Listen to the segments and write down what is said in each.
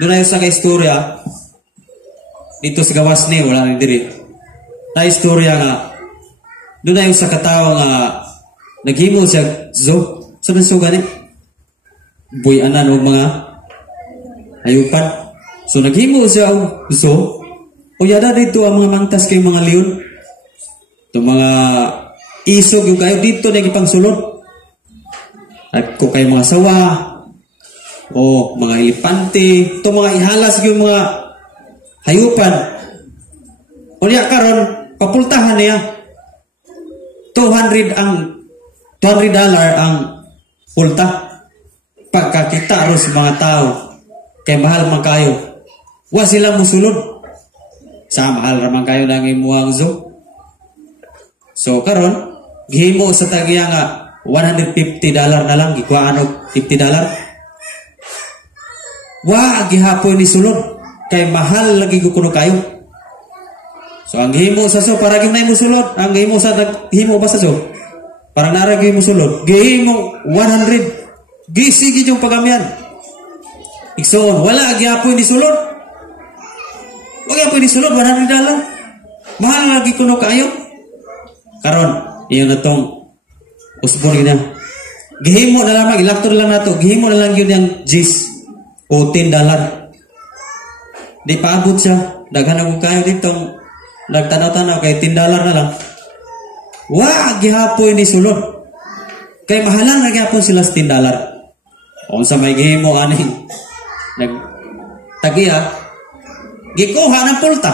Doon na yung sa kaistorya, dito sa gawas ni, wala na diri. Na istorya nga, doon na yung sa katao nga, naghimo siya, sabi so gani, buyanan o mga hayupan. So naghimo siya o o yada dito ang mga mangtas kay mga leon. Ito mga isog yung kayo dito na ipang sulod. At kung kayo mga sawa, o mga elepante, ito mga ihalas yung mga hayupan. O niya karon papultahan niya. $200 ang pulta. Pagkakita ro sa mga tao, kay mahal man kayo. Wa sila musulod. Sa mahal raman kayo nang imuang zo. So karon gihimo sa tagiya nga $150 na lang gikuhaan og $50. Wa gihapoy ni sulod kay mahal lagi ko kuno kayo. So ang gihimo sa so para gyud nay mo sulod, ang gihimo sa himo ba sa so? Para nara gyud mo sulod. Gihimo 100. Gisigi yung pagamian. Iksoon, wala gihapoy ni sulod. Wala gihapoy ni sulod $100. Mahal lagi kuno kayo. Karon, iyon na tong usbon gina. Gihimo na lang ilaktor lang nato, gihimo na lang yun yung G's o $10. Di paabot siya. Daghan ako kayo ditong nagtanaw-tanaw kay $10 na lang. Wa gihapoy ni sulod. Kay mahalang nagyapon sila sa $10. O sa may gihimo ani nagtagiya gikuha ng pulta.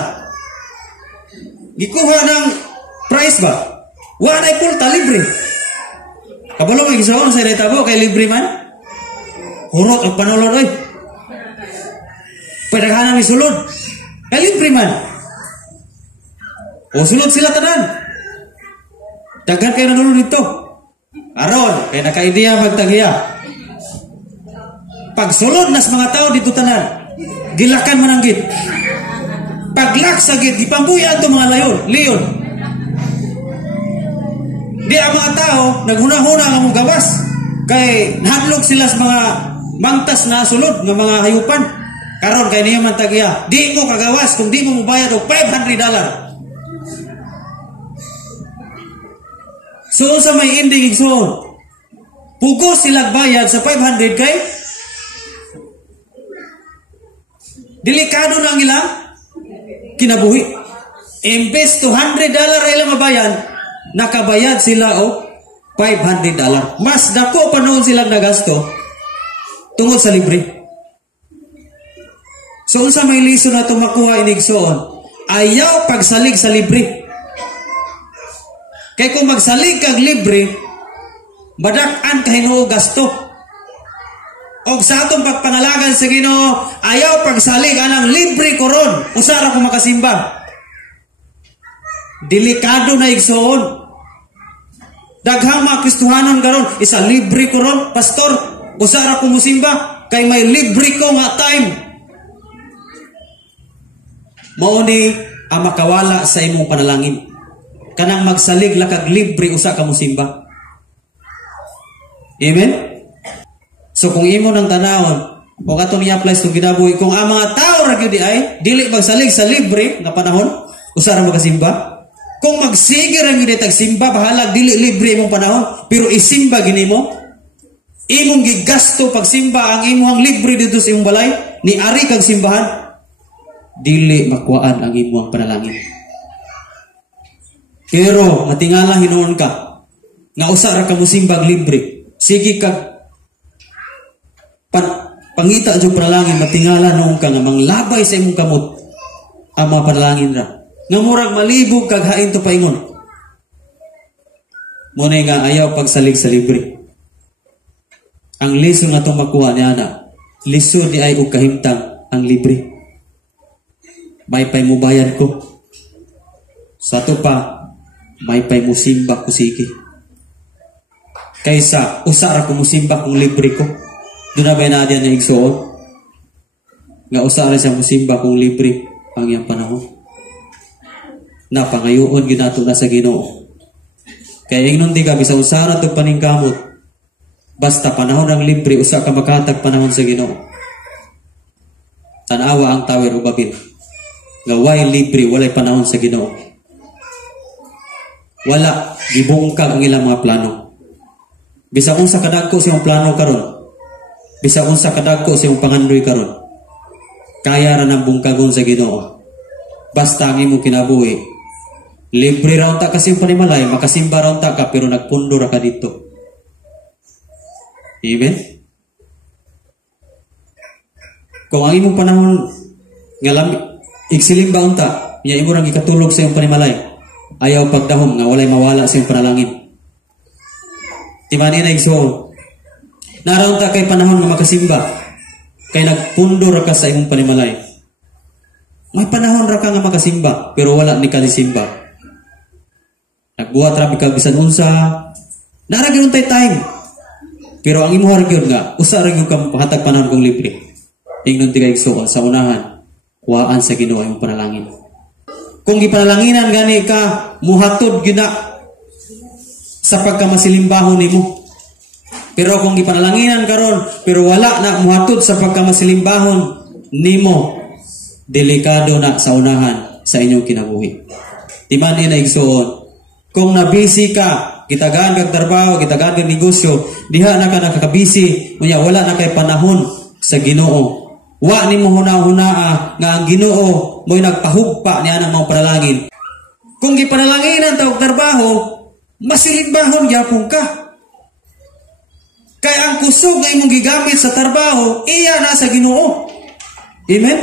Gikuha ng price ba? Wa na pulta libre. Kabalo may gisaon sa retabo kay libre man. Hurot ang panulod oy. Padaghanan ni sulod. Kay libre man. O sulod sila tanan. Daghan kayo nanulod dito. Aron, kay naka-idea magtagiya. Pag sulod nas mga tao dito tanan, gilakan man ang git. Paglak sa git, gipambuyan to mga leon. Di ang mga tao, naghuna-huna ang mga gawas. Kay nahadlok sila sa mga mangtas na sulod ng mga hayupan. Karon kay niya man tagiya, di mo kagawas kung di mo mubayad og $500. So sa may ending igsoon, pugos sila bayad sa 500 kay delikado na ang ilang kinabuhi. Imbes $200 ay ilang mabayan, nakabayad sila o $500. Mas dako pa noon silang nagasto tungod sa libre. So unsa may liso na tumakuha inigsoon, ayaw pagsalig sa libre. Kay kung magsalig kag libre, badak-an ka Hinuo gasto. Og sa atong pagpangalagan sa Ginoo, ayaw pagsalig anang libre koron, usara ko makasimba. Delikado na igsoon. Daghang mga Kristohanon karon, isa libre koron, pastor, usara ko musimba kay may libre ko nga time. Mao ni ang makawala sa imong panalangin. Kanang magsalig lakag libre usa ka musimba. Amen? So kung imo nang tanawon, kung atong i-apply sa ginabuhi, kung ang mga tao ra gyud ay dili magsalig sa libre nga panahon, usa ra magasimba. Kung magsige ra gyud tagsimba, bahala dili libre imong panahon, pero isimba gini mo. Imong gigasto pagsimba ang imong libre dito sa imong balay, ni ari kag simbahan. Dili makuhaan ang imong panalangin. Pero matingala hinuon ka nga usa ra ka musimbag libre. Sige kag pangita jud panalangin, matingala noon ka nga manglabay sa imong kamot ang mga panalangin ra. Nga murag malibog kag hain to paingon. Muna nga ayaw pagsalig sa libre. Ang lisod nga itong makuha niya na, lisod ni ay og kahimtang ang libre. May pay mo bayad ko. Sa ito pa, may pay mo simba ko sige. Kaysa, usara ko mo simba kung libre ko. Doon na ba na diyan na igsoon? Nga usara siya mo simba kung libre ang iyang panahon. Napangayoon ginato na sa Ginoo. Kaya ingnon di ka, bisang usara ito paningkamot. Basta panahon ang libre, usa ka makatag panahon sa Ginoo. Tanawa ang Tower of Babel. Nga way libre, walay panahon sa Ginoo. Wala, gibungkag ang ilang mga plano. Bisa unsa kadagko sa imong plano karon. Bisa unsa kadagko sa imong pangandoy karon. Kaya ra nang bungkagon sa Ginoo. Basta ang imong kinabuhi. Libre ra unta kasi yung panimalay, makasimba ra unta ka pero nagpundo ra ka dito. Amen? Kung ang imong panahon nga igsilimba unta, iya imo rang gikatulog sa imong panimalay. Ayaw pagdahom nga walay mawala sa imong panalangin. Timani na igsoon. Naraon ta kay panahon nga makasimba. Kay nagpundo ra ka sa imong panimalay. May panahon ra ka nga makasimba pero wala ni kanisimba. Nagbuhat ra ka bisan unsa. Nara gyud tay time. Pero ang imo gyud nga usa ra gyud ka hatag panahon kung libre. Ingnon ti kay igsoon sa unahan. Kuhaan sa Ginoo imong panalangin. Kung gipanalanginan gani ka muhatod gyud na sa pagkamasilimbaho nimo. Pero kung gipanalanginan karon pero wala na muhatod sa pagkamasilimbaho nimo, delikado na sa unahan sa inyong kinabuhi. Timan na igsoon. Kung nabisi ka, gitagaan kag trabaho, gitagaan kag negosyo, diha na ka nakakabisi, unya wala na kay panahon sa Ginoo. Wa nimo huna-hunaa nga ang Ginoo mo'y nagpahugpa niya ng mga panalangin. Kung gipanalanginan ta og trabaho, masilimbahon gyapon ka. Kay ang kusog nga imong gigamit sa trabaho, iya na sa Ginoo. Amen?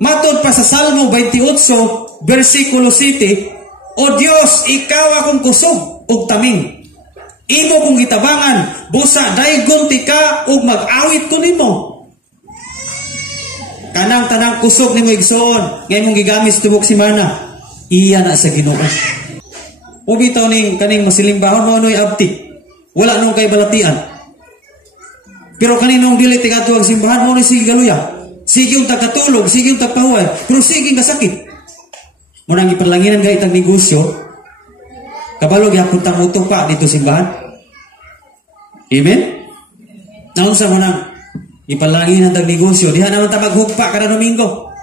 Matod pa sa Salmo 28, versikulo 7, O Dios, ikaw akong kusog ug taming. Imo kong gitabangan, busa daygon ti ka ug mag-awit ko nimo. Kanang tanang kusog nimo igsoon, nga imong gigamit sa tubok simana, iya na sa Ginoo. O bitaw ning kaning masilimbahon mo noy abti. Wala nung kay balatian. Pero kaninong dili ti kadto ang simbahan mo ni sige galuya. Sige yung tagkatulog, sige yung tagpahuway, pero sige kasakit. Munang ipanlanginan ga itang negosyo, kabalo gyapon tang utong pa dito simbahan. Amen? Naunsa mo nang ipanlanginan tang negosyo, diha naman ta maghugpa kada Domingo.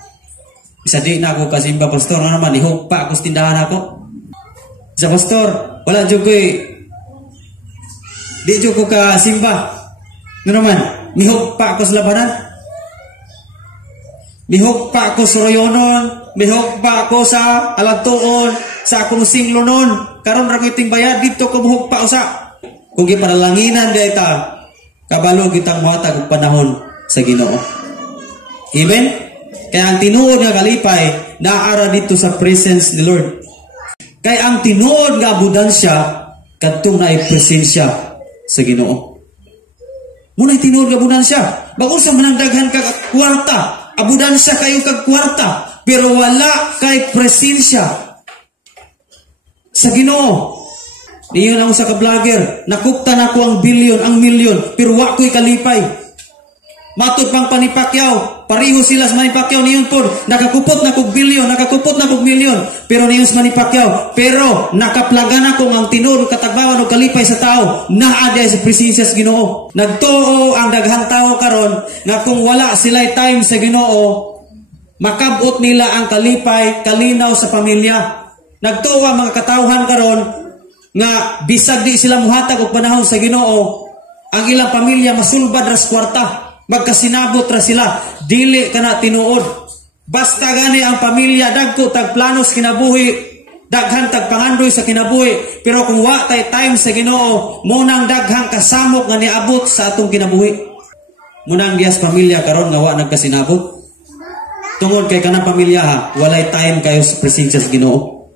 Isa di na ako kasimba pastor na naman, ihugpa ako sa tindahan ako. Sa pastor, wala jud ko di jud ko ka simba. Ano naman, mihugpa ako sa labanan. Mihugpa ako sa royonon, mihugpa ako sa alagtuon, sa akong singlonon. Karon ra kiting bayad dito ko muhugpa usa. Kung gipanalanginan di ta, kabalo kitang mohatag og panahon sa Ginoo. Amen. Kaya ang tinuod nga kalipay naara dito sa presence ni Lord. Kaya ang tinuod nga abudansya kadtong naay presensya sa Ginoo. Muna tinuod nga abudansya. Bago sa manangdaghan ka kwarta, abudansya kayo kag kwarta, pero wala kay presensya sa Ginoo. Niyon ang usa ka vlogger, nakuktan ako ang bilyon, ang milyon, pero wa ko'y kalipay. Matod pang Manny Pacquiao, pareho sila sa Manny Pacquiao niyon po, nakakupot na kog bilyon, nakakupot na kog milyon, pero niyon sa Manny Pacquiao, pero nakaplagan ako ang tinuod katagbawan og kalipay sa tao, naa di sa presensya sa Ginoo. Nagtuo ang daghang tao karon nga kung wala sila time sa Ginoo, makabot nila ang kalipay, kalinaw sa pamilya. Nagtuo ang mga katawhan karon nga bisag di sila muhatag og panahon sa Ginoo, ang ilang pamilya masulbad ra sa kwarta. Magkasinabot ra sila, dili kana tinuod. Basta gani ang pamilya dagko tag planos kinabuhi, daghan tag pangandoy sa kinabuhi, pero kung wa tay time sa Ginoo, munang daghang kasamok nga niabot sa atong kinabuhi. Munang dias pamilya karon nga wa nagkasinabot. Tungod kay kanang pamilya ha, walay time kayo sa presensya sa Ginoo.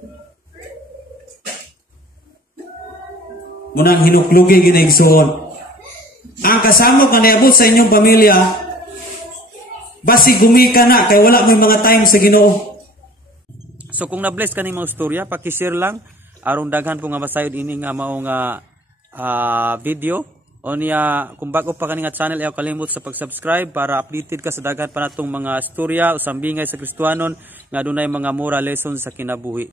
Munang hinuklugi ginaigsuon. Ang kasama ka niabot sa inyong pamilya, basi gumika na, kay wala mo mga time sa Ginoo. So kung na-bless ka ni mga istorya, pakishare lang, arong daghan po nga masayod ini nga maong video. O niya, kung bago pa ka nga channel, ayaw kalimut sa pag-subscribe para updated ka sa daghan pa natong mga istorya o sambingay sa Kristuhanon nga dunay mga mura lesson sa kinabuhi.